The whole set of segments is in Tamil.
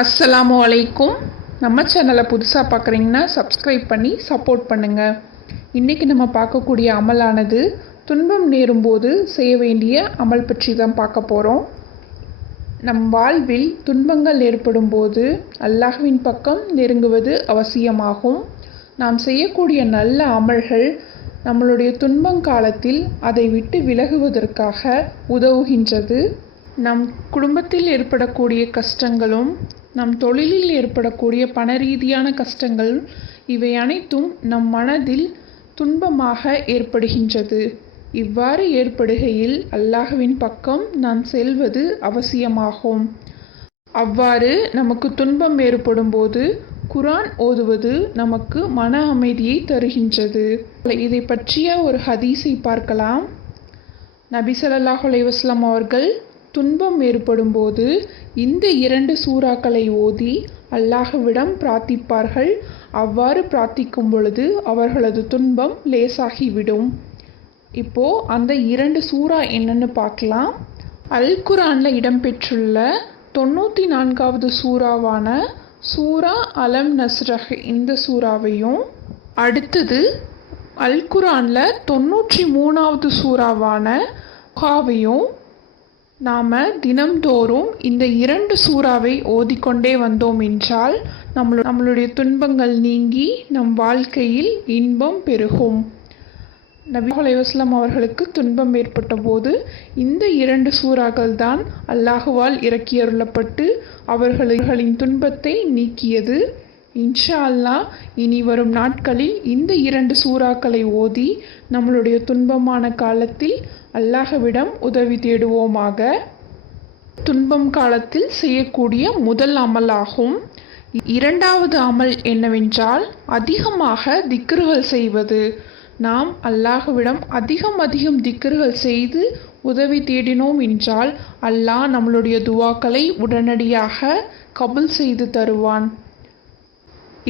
அஸ்ஸலாமு அலைக்கும். நம்ம சேனலை புதுசாக பார்க்குறீங்கன்னா சப்ஸ்கிரைப் பண்ணி சப்போர்ட் பண்ணுங்கள். இன்றைக்கி நம்ம பார்க்கக்கூடிய அமலானது துன்பம் நேரும்போது செய்ய வேண்டிய அமல் பற்றி தான் பார்க்க போகிறோம். நம் வாழ்வில் துன்பங்கள் ஏற்படும் போது அல்லாஹ்வின் பக்கம் நெருங்குவது அவசியமாகும். நாம் செய்யக்கூடிய நல்ல அமல்கள் நம்மளுடைய துன்பங்காலத்தில் அதை விட்டு விலகுவதற்காக உதவுகின்றது. நம் குடும்பத்தில் ஏற்படக்கூடிய கஷ்டங்களும் நம் தொழிலில் ஏற்படக்கூடிய பண ரீதியான கஷ்டங்கள் இவை அனைத்தும் நம் மனதில் துன்பமாக ஏற்படுகின்றது. இவ்வாறு ஏற்படுகையில் அல்லாஹ்வின் பக்கம் நாம் செல்வது அவசியமாகும். அவ்வாறு நமக்கு துன்பம் ஏற்படும் போது குர்ஆன் ஓதுவது நமக்கு மன அமைதியை தருகின்றது. இதை பற்றிய ஒரு ஹதீஸை பார்க்கலாம். நபி ஸல்லல்லாஹு அலைஹி வஸல்லம் அவர்கள் துன்பம் ஏற்படும் போது இந்த 2 சூறாக்களை ஓதி அல்லாஹ்விடம் பிரார்த்திப்பார்கள். அவ்வாறு பிரார்த்திக்கும் பொழுது அவர்களது துன்பம் லேசாகிவிடும். இப்போ அந்த 2 சூறா என்னன்னு பார்க்கலாம். அல் குர்ஆனில் இடம்பெற்றுள்ள 94வது சூறாவான சூரா அலம் நஸ்ரஹ் இந்த சூறாவையும், அடுத்தது அல் குர்ஆனில் 93வது சூறாவான காவையும் நாம் தினம்தோறும் இந்த 2 சூறாவை ஓதிக்கொண்டே வந்தோம் என்றால் நம்மளுடைய துன்பங்கள் நீங்கி நம் வாழ்க்கையில் இன்பம் பெருகும். நபி ஸல்லல்லாஹு அலைஹி வஸல்லம் அவர்களுக்கு துன்பம் ஏற்பட்ட போது இந்த 2 சூறாக்கள் தான் அல்லாஹுவால் இறக்கியருளப்பட்டு அவர்களின் துன்பத்தை நீக்கியது. இன்ஷா அல்லாஹ் இனி வரும் நாட்களில் இந்த 2 சூறாக்களை ஓதி நம்மளுடைய துன்பமான காலத்தில் அல்லாஹ்விடம் உதவி தேடுவோமாக. துன்பம் காலத்தில் செய்யக்கூடிய முதல் அமலாகும். இரண்டாவது அமல் என்னவென்றால் அதிகமாக திக்ருகள் செய்வது. நாம் அல்லாஹ்விடம் அதிகம் திக்ருகள் செய்து உதவி தேடினோம் என்றால் அல்லாஹ் நம்மளுடைய துவாக்களை உடனடியாக கபூல் செய்து தருவான்.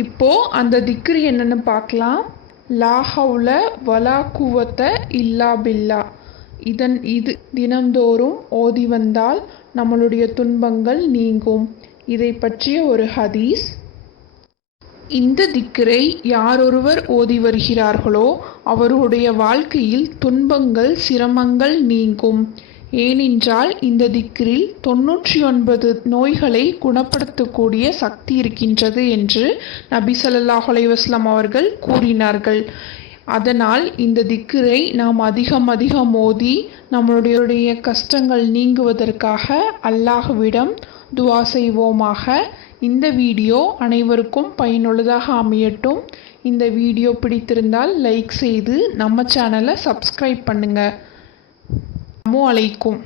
இப்போ அந்த திக்ரு என்னன்னு பார்க்கலாம். லா ஹவுல வலா குவத்த இல்லா பில்லா. இது தினந்தோறும் ஓதி வந்தால் நம்மளுடைய துன்பங்கள் நீங்கும். இதை பற்றிய ஒரு ஹதீஸ். இந்த திக்ரை யாரொருவர் ஓதி வருகிறார்களோ அவருடைய வாழ்க்கையில் துன்பங்கள் சிரமங்கள் நீங்கும். ஏனென்றால் இந்த திக்ரில் 99 நோய்களை குணப்படுத்தக்கூடிய சக்தி இருக்கின்றது என்று நபி ஸல்லல்லாஹு அலைஹி வஸல்லம் அவர்கள் கூறினார்கள். அதனால் இந்த திக்ரை நாம் அதிகம் ஓதி நம்மளுடைய கஷ்டங்கள் நீங்குவதற்காக அல்லாஹ்விடம் துஆ செய்வோமாக. இந்த வீடியோ அனைவருக்கும் பயனுள்ளதாக அமையட்டும். இந்த வீடியோ பிடித்திருந்தால் லைக் செய்து நம்ம சேனலை சப்ஸ்கிரைப் பண்ணுங்கள். அஸ்ஸலாமு அலைக்கும்.